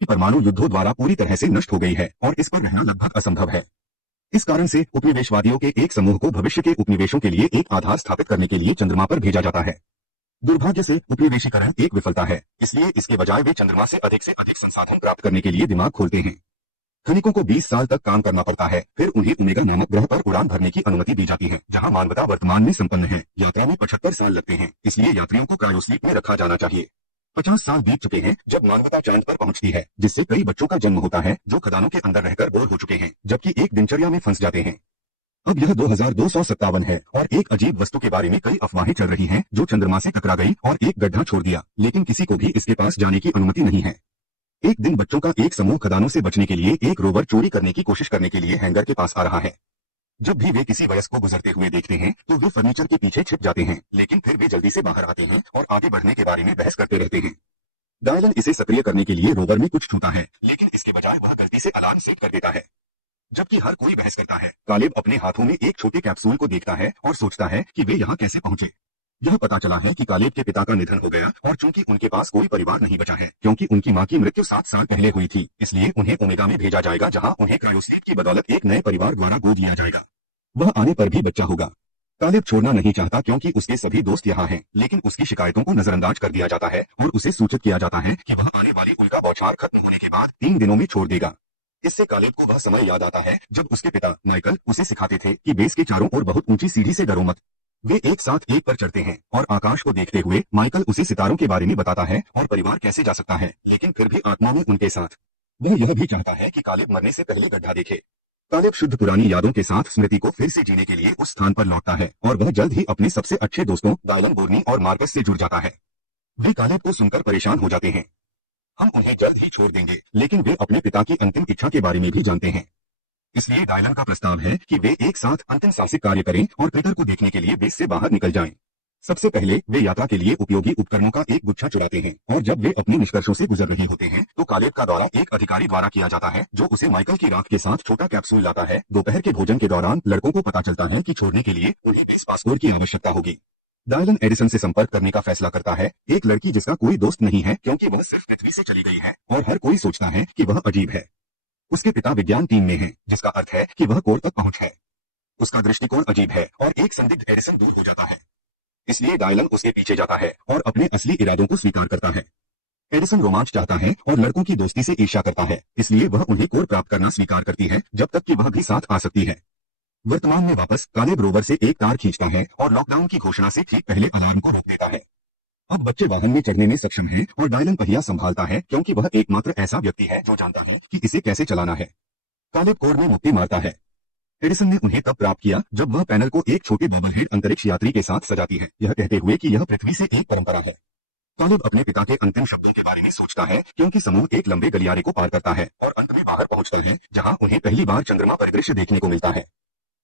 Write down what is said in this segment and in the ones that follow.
कि परमाणु युद्धों द्वारा पूरी तरह से नष्ट हो गई है और इस पर रहना लगभग असंभव है। इस कारण से उपनिवेशवादियों के एक समूह को भविष्य के उपनिवेशों के लिए एक आधार स्थापित करने के लिए चंद्रमा पर भेजा जाता है। दुर्भाग्य से उपनिवेशीकरण एक विफलता है, इसलिए इसके बजाय वे चंद्रमा से अधिक संसाधन प्राप्त करने के लिए दिमाग खोलते हैं। खनिकों को 20 साल तक काम करना पड़ता है, फिर उन्हें ओमेगा नामक ग्रह पर उड़ान भरने की अनुमति दी जाती है, जहां मानवता वर्तमान में संपन्न है। यात्रा में 75 साल लगते हैं, इसलिए यात्रियों को क्रायोस्लीप में रखा जाना चाहिए। 50 साल बीत चुके हैं जब मानवता चांद पर पहुंचती है, जिससे कई बच्चों का जन्म होता है जो खदानों के अंदर रहकर बोर हो चुके हैं, जबकि एक दिनचर्या में फंस जाते हैं। अब यह 2257 है और एक अजीब वस्तु के बारे में कई अफवाहें चल रही हैं जो चंद्रमा से टकरा गई और एक गड्ढा छोड़ दिया, लेकिन किसी को भी इसके पास जाने की अनुमति नहीं है। एक दिन बच्चों का एक समूह खदानों से बचने के लिए एक रोवर चोरी करने की कोशिश करने के लिए हैंगर के पास आ रहा है। जब भी वे किसी वयस्क को गुजरते हुए देखते हैं तो वे फर्नीचर के पीछे छिप जाते हैं, लेकिन फिर वे जल्दी से बाहर आते हैं और आगे बढ़ने के बारे में बहस करते रहते हैं। डायलन इसे सक्रिय करने के लिए रोवर में कुछ छूता है, लेकिन इसके बजाय वह गलती से अलार्म सेट कर देता है। जबकि हर कोई बहस करता है, कालेब अपने हाथों में एक छोटे कैप्सूल को देखता है और सोचता है कि वे यहाँ कैसे पहुंचे। यह पता चला है कि कालेब के पिता का निधन हो गया और चूंकि उनके पास कोई परिवार नहीं बचा है क्योंकि उनकी मां की मृत्यु 7 साल पहले हुई थी, इसलिए उन्हें ओमेगा में भेजा जाएगा जहां उन्हें क्रायोस्लीप की बदौलत एक नए परिवार द्वारा गोद लिया जाएगा। वह आने पर भी बच्चा होगा। कालेब छोड़ना नहीं चाहता क्योंकि उसके सभी दोस्त यहाँ हैं, लेकिन उसकी शिकायतों को नजरअंदाज कर दिया जाता है और उसे सूचित किया जाता है कि वह आने वाली उल्का बौछार खत्म होने के बाद 3 दिनों में छोड़ देगा। इससे कालेब को वह समय याद आता है जब उसके पिता माइकल उसे सिखाते थे कि बेस के चारों ओर बहुत ऊंची सीढ़ी से डरो मत। वे एक साथ एक पर चढ़ते हैं और आकाश को देखते हुए माइकल उसे सितारों के बारे में बताता है और परिवार कैसे जा सकता है, लेकिन फिर भी आत्मा में उनके साथ। वह यह भी चाहता है कि कालेब मरने से पहले गड्ढा देखे। कालेब शुद्ध पुरानी यादों के साथ स्मृति को फिर से जीने के लिए उस स्थान पर लौटता है और वह जल्द ही अपने सबसे अच्छे दोस्तों डायलन बोर्नी और मार्कस से जुड़ जाता है। वे कालेब को सुनकर परेशान हो जाते हैं। हम उन्हें जल्द ही छोड़ देंगे, लेकिन वे अपने पिता की अंतिम इच्छा के बारे में भी जानते हैं। इसलिए डायलन का प्रस्ताव है कि वे एक साथ अंतिम साहसिक कार्य करें और पीटर को देखने के लिए बेस से बाहर निकल जाएं। सबसे पहले वे यात्रा के लिए उपयोगी उपकरणों का एक गुच्छा चुराते हैं और जब वे अपने निष्कर्षों से गुजर रहे होते हैं तो कालेब का दौरा एक अधिकारी द्वारा किया जाता है जो उसे माइकल की राख के साथ छोटा कैप्सूल लाता है। दोपहर के भोजन के दौरान लड़कों को पता चलता है कि छोड़ने के लिए उन्हें बेस पासपोर्ट की आवश्यकता होगी। डायलन एडिसन से संपर्क करने का फैसला करता है, एक लड़की जिसका कोई दोस्त नहीं है क्योंकि वह सिर्फ पृथ्वी से चली गई है और हर कोई सोचता है कि वह अजीब है। उसके पिता विज्ञान टीम में हैं, जिसका अर्थ है कि वह कोर तक पहुंच है। उसका दृष्टिकोण अजीब है और एक संदिग्ध एडिसन दूर हो जाता है, इसलिए डायलन उसके पीछे जाता है और अपने असली इरादों को स्वीकार करता है। एडिसन रोमांच चाहता है और लड़कों की दोस्ती से ईर्ष्या करता है, इसलिए वह उन्हें कोर प्राप्त करना स्वीकार करती है जब तक कि वह भी साथ आ सकती है। वर्तमान में वापस कालेब रोवर से एक तार खींचता है और लॉकडाउन की घोषणा से ठीक पहले अलार्म को रोक देता है। अब बच्चे वाहन में चढ़ने में सक्षम हैं और डायलन पहिया संभालता है क्योंकि वह एकमात्र ऐसा व्यक्ति है जो जानता है कि इसे कैसे चलाना है। कालेब कोर में मुक्ति मारता है। एडिसन ने उन्हें तब प्राप्त किया जब वह पैनल को एक छोटे बॉबलहेड अंतरिक्ष यात्री के साथ सजाती है, यह कहते हुए कि यह पृथ्वी से एक परंपरा है। कालेब अपने पिता के अंतिम शब्दों के बारे में सोचता है क्योंकि समूह एक लंबे गलियारे को पार करता है और अंत में बाहर पहुंचता है जहां उन्हें पहली बार चंद्रमा परिदृश्य देखने को मिलता है।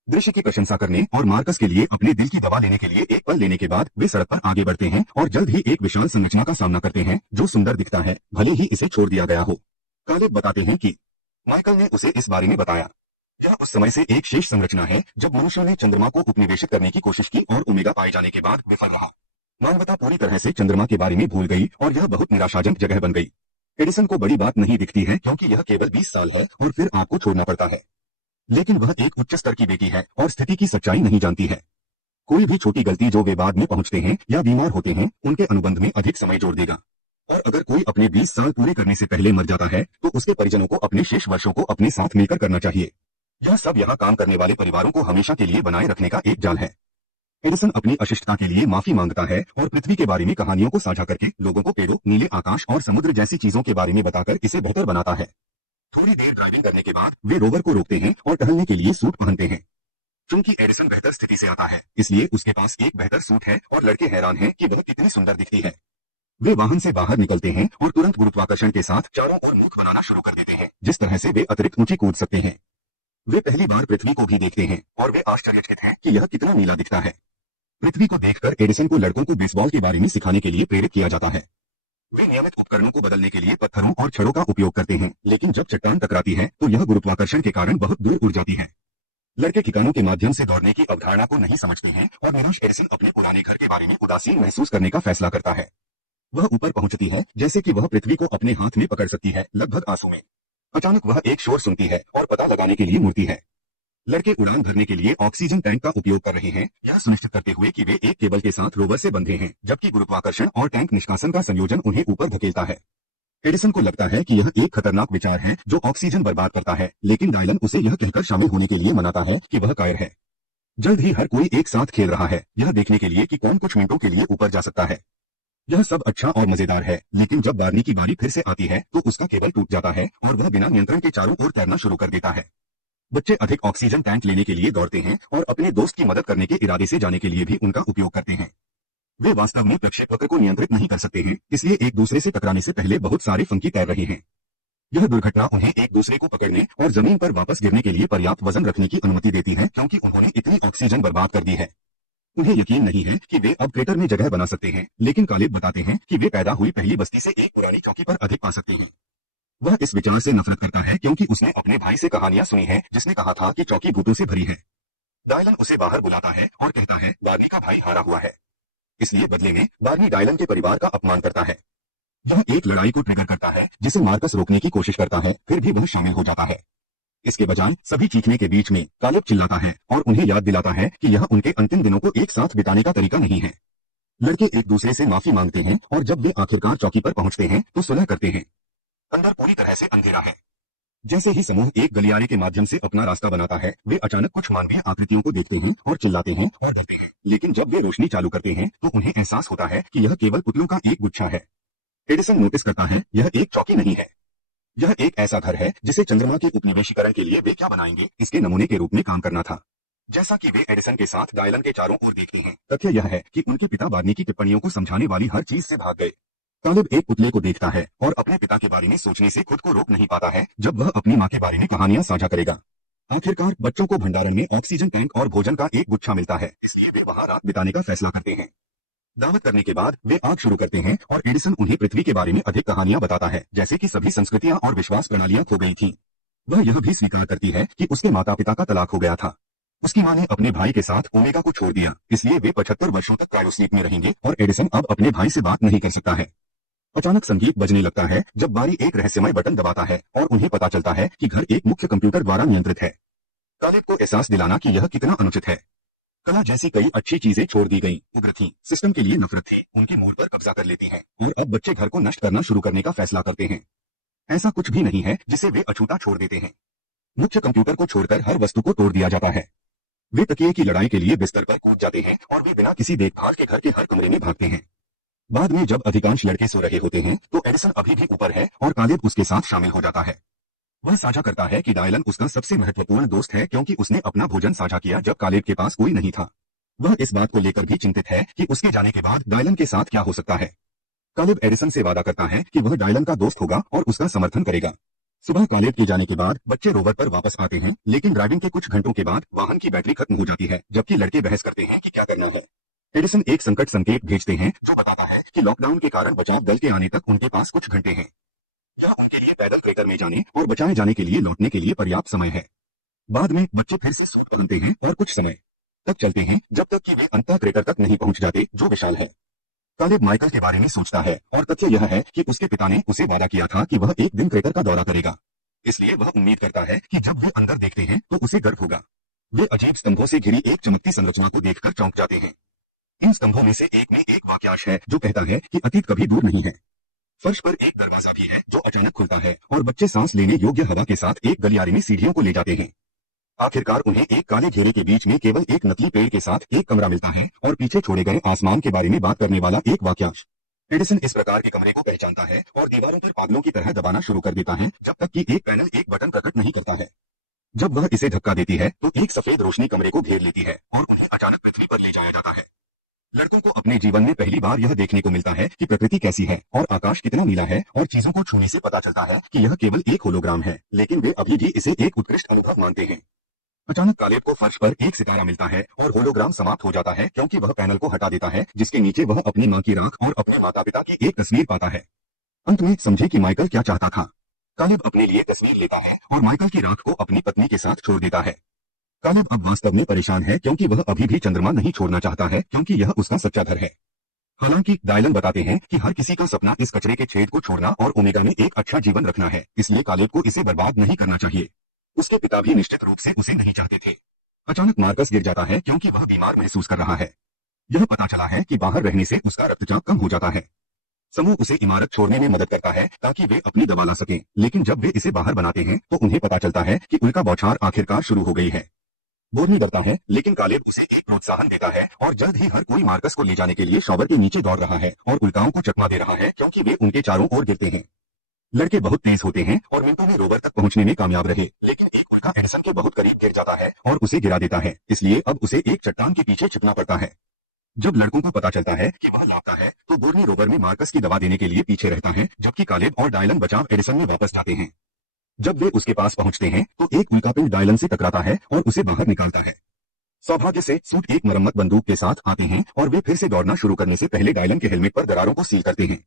दृश्य की प्रशंसा करने और मार्कस के लिए अपने दिल की दवा लेने के लिए एक पल लेने के बाद वे सड़क पर आगे बढ़ते हैं और जल्द ही एक विशाल संरचना का सामना करते हैं जो सुंदर दिखता है, भले ही इसे छोड़ दिया गया हो। कालेब बताते हैं कि माइकल ने उसे इस बारे में बताया। यह उस समय से एक शेष संरचना है जब मनुष्यों ने चंद्रमा को उपनिवेशित करने की कोशिश की और ओमेगा पाए जाने के बाद विफल रहा। मानवता पूरी तरह से चंद्रमा के बारे में भूल गई और यह बहुत निराशाजनक जगह बन गई। एडिसन को बड़ी बात नहीं दिखती है क्योंकि यह केवल 20 साल है और फिर आपको छोड़ना पड़ता है, लेकिन वह एक उच्च स्तर की बेटी है और स्थिति की सच्चाई नहीं जानती है। कोई भी छोटी गलती जो वे बाद में पहुंचते हैं या बीमार होते हैं उनके अनुबंध में अधिक समय जोड़ देगा। और अगर कोई अपने 20 साल पूरे करने से पहले मर जाता है तो उसके परिजनों को अपने शेष वर्षों को अपने साथ मिलकर करना चाहिए। यह सब यहाँ काम करने वाले परिवारों को हमेशा के लिए बनाए रखने का एक जाल है। एडिसन अपनी अशिष्टता के लिए माफी मांगता है और पृथ्वी के बारे में कहानियों को साझा करके लोगों को पेड़ों, नीले आकाश और समुद्र जैसी चीजों के बारे में बताकर इसे बेहतर बनाता है। थोड़ी देर ड्राइविंग करने के बाद वे रोवर को रोकते हैं और टहलने के लिए सूट पहनते हैं। चूंकि एडिसन बेहतर स्थिति से आता है इसलिए उसके पास एक बेहतर सूट है और लड़के हैरान हैं कि वह कितनी सुंदर दिखती है। वे वाहन से बाहर निकलते हैं और तुरंत गुरुत्वाकर्षण के साथ चारों ओर मुख बनाना शुरू कर देते हैं, जिस तरह से वे अतिरिक्त ऊंची कूद सकते हैं। वे पहली बार पृथ्वी को भी देखते हैं और वे आश्चर्यचकित हैं कि यह कितना नीला दिखता है। पृथ्वी को देखकर एडिसन को लड़कों को बेसबॉल के बारे में सिखाने के लिए प्रेरित किया जाता है। वे नियमित उपकरणों को बदलने के लिए पत्थरों और छड़ों का उपयोग करते हैं, लेकिन जब चट्टान टकराती है तो यह गुरुत्वाकर्षण के कारण बहुत दूर उड़ जाती है। लड़के ठिकानों के माध्यम से दौड़ने की अवधारणा को नहीं समझते हैं और निराश एडिसन अपने पुराने घर के बारे में उदासीन महसूस करने का फैसला करता है। वह ऊपर पहुंचती है जैसे कि वह पृथ्वी को अपने हाथ में पकड़ सकती है, लगभग आंसू में। अचानक वह एक शोर सुनती है और पता लगाने के लिए मुड़ती है। लड़के उड़ान भरने के लिए ऑक्सीजन टैंक का उपयोग कर रहे हैं, यह सुनिश्चित करते हुए कि वे एक केबल के साथ रोवर से बंधे हैं, जबकि गुरुत्वाकर्षण और टैंक निष्कासन का संयोजन उन्हें ऊपर धकेलता है। एडिसन को लगता है कि यह एक खतरनाक विचार है जो ऑक्सीजन बर्बाद करता है, लेकिन डायलन उसे यह कहकर शामिल होने के लिए मनाता है कि वह कायर है। जल्द ही हर कोई एक साथ खेल रहा है, यह देखने के लिए कि कौन कुछ मिनटों के लिए ऊपर जा सकता है। यह सब अच्छा और मजेदार है, लेकिन जब बार्नी की बारी फिर से आती है तो उसका केबल टूट जाता है और वह बिना नियंत्रण के चारों ओर तैरना शुरू कर देता है। बच्चे अधिक ऑक्सीजन टैंक लेने के लिए दौड़ते हैं और अपने दोस्त की मदद करने के इरादे से जाने के लिए भी उनका उपयोग करते हैं। वे वास्तव में प्रक्षेपवक्र को नियंत्रित नहीं कर सकते हैं, इसलिए एक दूसरे से टकराने से पहले बहुत सारे फंकी तैर रहे हैं। यह दुर्घटना उन्हें एक दूसरे को पकड़ने और जमीन पर वापस गिरने के लिए पर्याप्त वजन रखने की अनुमति देती है, क्योंकि उन्होंने इतनी ऑक्सीजन बर्बाद कर दी है। उन्हें यकीन नहीं है कि वे अब क्रेटर में जगह बना सकते हैं, लेकिन कालिब बताते हैं कि वे पैदा हुई पहली बस्ती से एक पुरानी चौकी पर अधिक पा सकते हैं। वह इस विचार से नफरत करता है क्योंकि उसने अपने भाई से कहानियां सुनी है जिसने कहा था कि चौकी भूतों से भरी है। डायलन उसे बाहर बुलाता है और कहता है बार्नी का भाई हारा हुआ है, इसलिए बदले में बार्नी डायलन के परिवार का अपमान करता है। यह एक लड़ाई को ट्रिगर करता है जिसे मार्कस रोकने की कोशिश करता है, फिर भी वह शामिल हो जाता है। इसके बजाय सभी चीखने के बीच में कालिब चिल्लाता है और उन्हें याद दिलाता है कि यह उनके अंतिम दिनों को एक साथ बिताने का तरीका नहीं है। लड़के एक दूसरे से माफी मांगते हैं और जब वे आखिरकार चौकी पर पहुंचते हैं तो सुलह करते हैं। अंदर पूरी तरह से अंधेरा है। जैसे ही समूह एक गलियारे के माध्यम से अपना रास्ता बनाता है, वे अचानक कुछ मानवीय आकृतियों को देखते हैं और चिल्लाते हैं और डरते हैं, लेकिन जब वे रोशनी चालू करते हैं तो उन्हें एहसास होता है कि यह केवल पुतलों का एक गुच्छा है। एडिसन नोटिस करता है यह एक चौकी नहीं है, यह एक ऐसा घर है जिसे चंद्रमा के उपनिवेशीकरण के लिए वे क्या बनाएंगे इसके नमूने के रूप में काम करना था। जैसा कि वे एडिसन के साथ डायलन के चारों ओर देखते हैं, तथ्य यह है कि उनके पिता बार्नी की टिप्पणियों को समझाने वाली हर चीज से भाग गए। कालिब एक पुतले को देखता है और अपने पिता के बारे में सोचने से खुद को रोक नहीं पाता है जब वह अपनी माँ के बारे में कहानियां साझा करेगा। आखिरकार बच्चों को भंडारण में ऑक्सीजन टैंक और भोजन का एक गुच्छा मिलता है, इसलिए वे वहां रात बिताने का फैसला करते हैं। दावत करने के बाद वे आग शुरू करते हैं और एडिसन उन्हें पृथ्वी के बारे में अधिक कहानियां बताता है, जैसे कि सभी संस्कृतियां और विश्वास प्रणालियां खो गई थीं। वह यह भी स्वीकार करती है कि उसके माता पिता का तलाक हो गया था। उसकी मां ने अपने भाई के साथ ओमेगा को छोड़ दिया, इसलिए वे 75 वर्षों तक क्रायोस्लीप में रहेंगे और एडिसन अब अपने भाई से बात नहीं कर सकता है। अचानक संगीत बजने लगता है जब बारी एक रहस्यमय बटन दबाता है और उन्हें पता चलता है कि घर एक मुख्य कंप्यूटर द्वारा नियंत्रित है। कालिब को एहसास दिलाना कि यह कितना अनुचित है। कला जैसी कई अच्छी चीजें छोड़ दी गईं, उग्र थीं, सिस्टम के लिए नफरत थी, उनके मूड पर कब्जा कर लेती हैं और अब बच्चे घर को नष्ट करना शुरू करने का फैसला करते हैं। ऐसा कुछ भी नहीं है जिसे वे अछूता छोड़ देते हैं। मुख्य कंप्यूटर को छोड़कर हर वस्तु को तोड़ दिया जाता है। वे तकिए की लड़ाई के लिए बिस्तर पर कूद जाते हैं और वे बिना किसी देखभाल के घर के हर कमरे में भागते हैं। बाद में जब अधिकांश लड़के सो रहे होते हैं तो एडिसन अभी भी ऊपर है और कालिब उसके साथ शामिल हो जाता है। वह साझा करता है कि डायलन उसका सबसे महत्वपूर्ण दोस्त है क्योंकि उसने अपना भोजन साझा किया जब कालिब के पास कोई नहीं था। वह इस बात को लेकर भी चिंतित है कि उसके जाने के बाद डायलन के साथ क्या हो सकता है। कालिब एडिसन से वादा करता है कि वह डायलन का दोस्त होगा और उसका समर्थन करेगा। सुबह कालिब के जाने के बाद बच्चे रोवर पर वापस आते हैं, लेकिन ड्राइविंग के कुछ घंटों के बाद वाहन की बैटरी खत्म हो जाती है, जबकि लड़के बहस करते हैं कि क्या करना है। एडिसन एक संकट संकेत भेजते हैं जो बताता है कि लॉकडाउन के कारण बचाव दल के आने तक उनके पास कुछ घंटे हैं। यह उनके लिए पैदल क्रेटर में जाने और बचाए जाने के लिए लौटने के लिए पर्याप्त समय है। बाद में बच्चे फिर से सूट पहनते हैं और कुछ समय तक चलते हैं जब तक कि वे अंतः क्रेटर तक नहीं पहुंच जाते जो विशाल है। कालिब माइकल के बारे में सोचता है और तथ्य यह है कि उसके पिता ने उसे वादा किया था कि वह एक दिन क्रेटर का दौरा करेगा, इसलिए वह उम्मीद करता है कि जब वे अंदर देखते हैं तो उसे गर्व होगा। वे अजीब स्तंभों से घिरी एक चमकती संरचना को देखकर चौंक जाते हैं। इन स्तंभों में से एक में एक वाक्यांश है जो कहता है कि अतीत कभी दूर नहीं है। फर्श पर एक दरवाजा भी है जो अचानक खुलता है और बच्चे सांस लेने योग्य हवा के साथ एक गलियारे में सीढ़ियों को ले जाते हैं। आखिरकार उन्हें एक काले घेरे के बीच में केवल एक नकली पेड़ के साथ एक कमरा मिलता है और पीछे छोड़े गए आसमान के बारे में बात करने वाला एक वाक्यांश। एडिसन इस प्रकार के कमरे को पहचानता है और दीवारों पर पागलों की तरह दबाना शुरू कर देता है जब तक कि एक पैनल एक बटन प्रकट नहीं करता है। जब वह इसे धक्का देती है तो एक सफेद रोशनी कमरे को घेर लेती है और उन्हें अचानक पृथ्वी पर ले जाया जाता है। लड़कों को अपने जीवन में पहली बार यह देखने को मिलता है कि प्रकृति कैसी है और आकाश कितना नीला है, और चीजों को छूने से पता चलता है कि यह केवल एक होलोग्राम है, लेकिन वे अभी भी इसे एक उत्कृष्ट अनुभव मानते हैं। अचानक कालिब को फर्श पर एक सितारा मिलता है और होलोग्राम समाप्त हो जाता है क्योंकि वह पैनल को हटा देता है जिसके नीचे वह अपनी मां की राख और अपने माता पिता की एक तस्वीर पाता है। अंत में समझे कि माइकल क्या चाहता था। कालिब अपने लिए तस्वीर लेता है और माइकल की राख को अपनी पत्नी के साथ छोड़ देता है। कालिब अब वास्तव में परेशान है क्योंकि वह अभी भी चंद्रमा नहीं छोड़ना चाहता है क्योंकि यह उसका सच्चा घर है। हालांकि डायलन बताते हैं कि हर किसी का सपना इस कचरे के छेद को छोड़ना और ओमेगा में एक अच्छा जीवन रखना है, इसलिए कालेब को इसे बर्बाद नहीं करना चाहिए। उसके पिता भी निश्चित रूप से उसे नहीं चाहते थे। अचानक मार्कस गिर जाता है क्योंकि वह बीमार महसूस कर रहा है। यह पता चला है कि बाहर रहने से उसका रक्तचाप कम हो जाता है। समूह उसे इमारत छोड़ने में मदद करता है ताकि वे अपनी दवा ला सकें, लेकिन जब वे इसे बाहर बनाते हैं तो उन्हें पता चलता है कि उल्का बौछार आखिरकार शुरू हो गई है। बोर्नी डरता है, लेकिन कालेब उसे एक प्रोत्साहन देता है और जल्द ही हर कोई मार्कस को ले जाने के लिए शॉवर के नीचे दौड़ रहा है और उल्काओं को चकमा दे रहा है क्योंकि वे उनके चारों ओर गिरते हैं। लड़के बहुत तेज होते हैं और मिनटों में रोवर तक पहुंचने में कामयाब रहे, लेकिन एक उल्का एडिसन के बहुत करीब गिर जाता है और उसे गिरा देता है, इसलिए अब उसे एक चट्टान के पीछे छिपना पड़ता है। जब लड़कों को पता चलता है कि वह लौटता है तो बोर्नी रोवर में मार्कस की दवा देने के लिए पीछे रहता है, जबकि कालेब और डायलन बचाव एडिसन में वापस जाते हैं। जब वे उसके पास पहुंचते हैं तो एक उल्कापिंड डायलन से टकराता है और उसे बाहर निकालता है। सौभाग्य से सूट एक मरम्मत बंदूक के साथ आते हैं और वे फिर से दौड़ना शुरू करने से पहले डायलन के हेलमेट पर दरारों को सील करते हैं।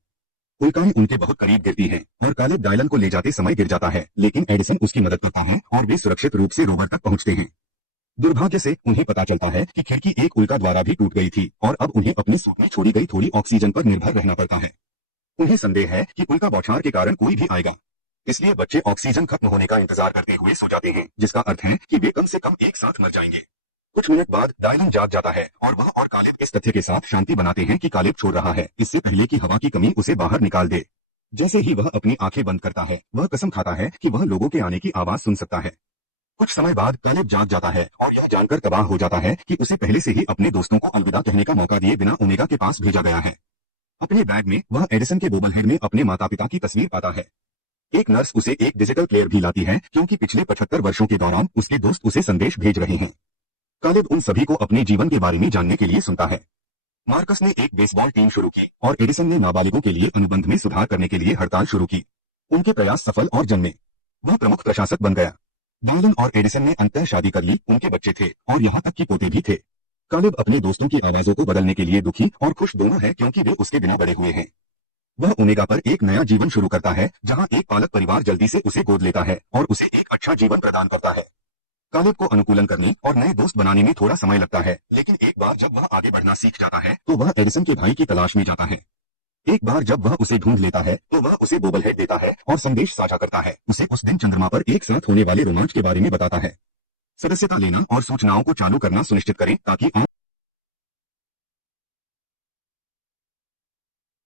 उल्काएं उनके बहुत करीब गिरती हैं और कालेब डायलन को ले जाते समय गिर जाता है, लेकिन एडिसन उसकी मदद करता है और वे सुरक्षित रूप से रोवर तक पहुंचते हैं। दुर्भाग्य से उन्हें पता चलता है कि खिड़की एक उल्का द्वारा भी टूट गई थी और अब उन्हें अपने सूट में छोड़ी गई थोड़ी ऑक्सीजन पर निर्भर रहना पड़ता है। उन्हें संदेह है कि उल्का बौछार के कारण कोई भी आएगा, इसलिए बच्चे ऑक्सीजन खत्म होने का इंतजार करते हुए सो जाते हैं, जिसका अर्थ है कि वे कम से कम एक साथ मर जाएंगे। कुछ मिनट बाद डायलन जाग जाता है और वह और कालेब इस तथ्य के साथ शांति बनाते हैं कि कालेब छोड़ रहा है, इससे पहले कि हवा की कमी उसे बाहर निकाल दे। जैसे ही वह अपनी आंखें बंद करता है, वह कसम खाता है कि वह लोगों के आने की आवाज सुन सकता है। कुछ समय बाद कालेब जाग जाता है और यह जानकर तबाह हो जाता है कि उसे पहले से ही अपने दोस्तों को अलविदा कहने का मौका दिए बिना ओमेगा के पास भेजा गया है। अपने बैग में वह एडिसन के बोबलहेड में अपने माता पिता की तस्वीर पाता है। एक नर्स उसे एक डिजिटल प्लेयर भी लाती है क्योंकि पिछले 75 वर्षों के दौरान उसके दोस्त उसे संदेश भेज रहे हैं। कालेब उन सभी को अपने जीवन के बारे में जानने के लिए सुनता है। मार्कस ने एक बेसबॉल टीम शुरू की और एडिसन ने नाबालिगों के लिए अनुबंध में सुधार करने के लिए हड़ताल शुरू की। उनके प्रयास सफल और जन्मे। वह प्रमुख प्रशासक बन गया। डायलन और एडिसन ने अंततः शादी कर ली, उनके बच्चे थे और यहाँ तक कि पोते भी थे। कालेब अपने दोस्तों की आवाजों को बदलने के लिए दुखी और खुश दोनों है क्योंकि वे उसके बिना बड़े हुए हैं। वह ओमेगा पर एक नया जीवन शुरू करता है जहां एक पालक परिवार जल्दी से उसे गोद लेता है और उसे एक अच्छा जीवन प्रदान करता है। कालेब को अनुकूलन करने और नए दोस्त बनाने में थोड़ा समय लगता है, लेकिन एक बार जब वह आगे बढ़ना सीख जाता है तो वह एडिसन के भाई की तलाश में जाता है। एक बार जब वह उसे ढूंढ लेता है तो वह उसे बोबलहेड देता है और संदेश साझा करता है। उसे उस दिन चंद्रमा पर एक साथ होने वाले रोमांच के बारे में बताता है। सदस्यता लेना और सूचनाओं को चालू करना सुनिश्चित करें ताकि